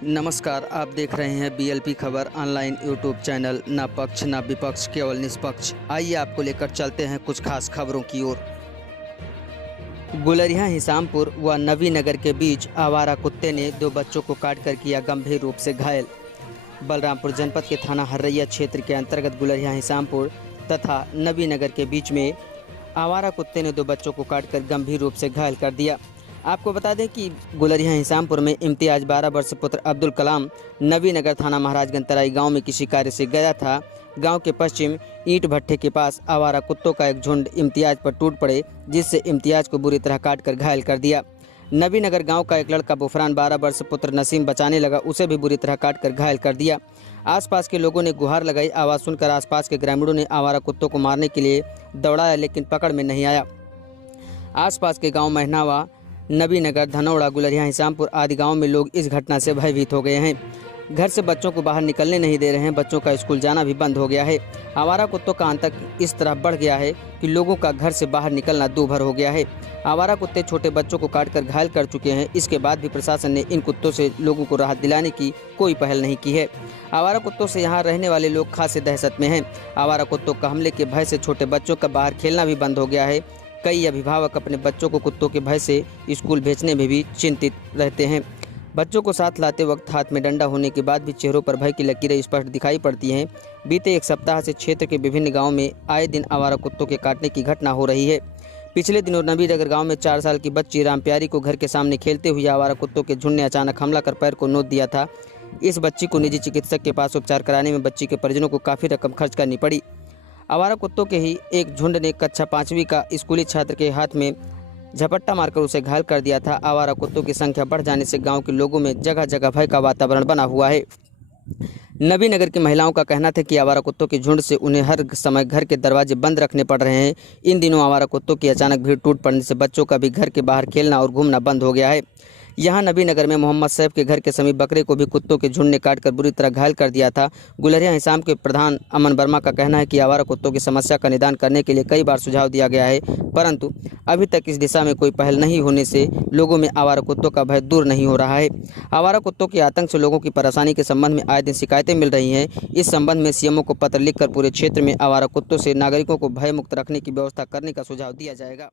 नमस्कार, आप देख रहे हैं बीएलपी खबर ऑनलाइन यूट्यूब चैनल। ना पक्ष ना विपक्ष, केवल निष्पक्ष। आइए आपको लेकर चलते हैं कुछ खास खबरों की ओर। गुलरिया हिसामपुर व नवीनगर के बीच आवारा कुत्ते ने 2 बच्चों को काटकर किया गंभीर रूप से घायल। बलरामपुर जनपद के थाना हर्रैया क्षेत्र के अंतर्गत गुलरिया हिसामपुर तथा नवीनगर के बीच में आवारा कुत्ते ने 2 बच्चों को काटकर गंभीर रूप से घायल कर दिया। आपको बता दें कि गुलरिया हिसामपुर में इम्तियाज 12 वर्ष पुत्र अब्दुल कलाम नवीनगर थाना महाराजगंज तराई गांव में किसी कार्य से गया था। गांव के पश्चिम ईंट भट्टे के पास आवारा कुत्तों का एक झुंड इम्तियाज पर टूट पड़े, जिससे इम्तियाज को बुरी तरह काटकर घायल कर दिया। नवीनगर गांव का एक लड़का बुफरान 12 वर्ष पुत्र नसीम बचाने लगा, उसे भी बुरी तरह काटकर घायल कर दिया। आसपास के लोगों ने गुहार लगाई। आवाज़ सुनकर आसपास के ग्रामीणों ने आवारा कुत्तों को मारने के लिए दौड़ाया, लेकिन पकड़ में नहीं आया। आसपास के गांव महनावा, नवीनगर, धनौड़ा, गुलरिया हिसामपुर आदि गांव में लोग इस घटना से भयभीत हो गए हैं। घर से बच्चों को बाहर निकलने नहीं दे रहे हैं। बच्चों का स्कूल जाना भी बंद हो गया है। आवारा कुत्तों का आतंक इस तरह बढ़ गया है कि लोगों का घर से बाहर निकलना दूभर हो गया है। आवारा कुत्ते छोटे बच्चों को काटकर घायल कर चुके हैं। इसके बाद भी प्रशासन ने इन कुत्तों से लोगों को राहत दिलाने की कोई पहल नहीं की है। आवारा कुत्तों से यहाँ रहने वाले लोग खासे दहशत में हैं। आवारा कुत्तों का हमले के भय से छोटे बच्चों का बाहर खेलना भी बंद हो गया है। कई अभिभावक अपने बच्चों को कुत्तों के भय से स्कूल भेजने में भी चिंतित रहते हैं। बच्चों को साथ लाते वक्त हाथ में डंडा होने के बाद भी चेहरों पर भय की लकीरें स्पष्ट दिखाई पड़ती हैं। बीते एक सप्ताह से क्षेत्र के विभिन्न गांवों में आए दिन आवारा कुत्तों के काटने की घटना हो रही है। पिछले दिनों नवीनगर गांव में 4 साल की बच्ची रामप्यारी को घर के सामने खेलते हुए आवारा कुत्तों के झुंड ने अचानक हमला कर पैर को नोच दिया था। इस बच्ची को निजी चिकित्सक के पास उपचार कराने में बच्ची के परिजनों को काफ़ी रकम खर्च करनी पड़ी। आवारा कुत्तों के ही एक झुंड ने कक्षा 5वीं का स्कूली छात्र के हाथ में झपट्टा मारकर उसे घायल कर दिया था। आवारा कुत्तों की संख्या बढ़ जाने से गांव के लोगों में जगह जगह भय का वातावरण बना हुआ है। नवीनगर की महिलाओं का कहना था कि आवारा कुत्तों के झुंड से उन्हें हर समय घर के दरवाजे बंद रखने पड़ रहे हैं। इन दिनों आवारा कुत्तों की अचानक भीड़ टूट पड़ने से बच्चों का भी घर के बाहर खेलना और घूमना बंद हो गया है। यहाँ नवीनगर में मोहम्मद सैफ के घर के समीप बकरे को भी कुत्तों के झुंड ने काटकर बुरी तरह घायल कर दिया था। गुलरिया हिसाम के प्रधान अमन वर्मा का कहना है कि आवारा कुत्तों की समस्या का निदान करने के लिए कई बार सुझाव दिया गया है, परंतु अभी तक इस दिशा में कोई पहल नहीं होने से लोगों में आवारा कुत्तों का भय दूर नहीं हो रहा है। आवारा कुत्तों के आतंक से लोगों की परेशानी के संबंध में आए दिन शिकायतें मिल रही हैं। इस संबंध में सीएमओ को पत्र लिखकर पूरे क्षेत्र में आवारा कुत्तों से नागरिकों को भय मुक्त रखने की व्यवस्था करने का सुझाव दिया जाएगा।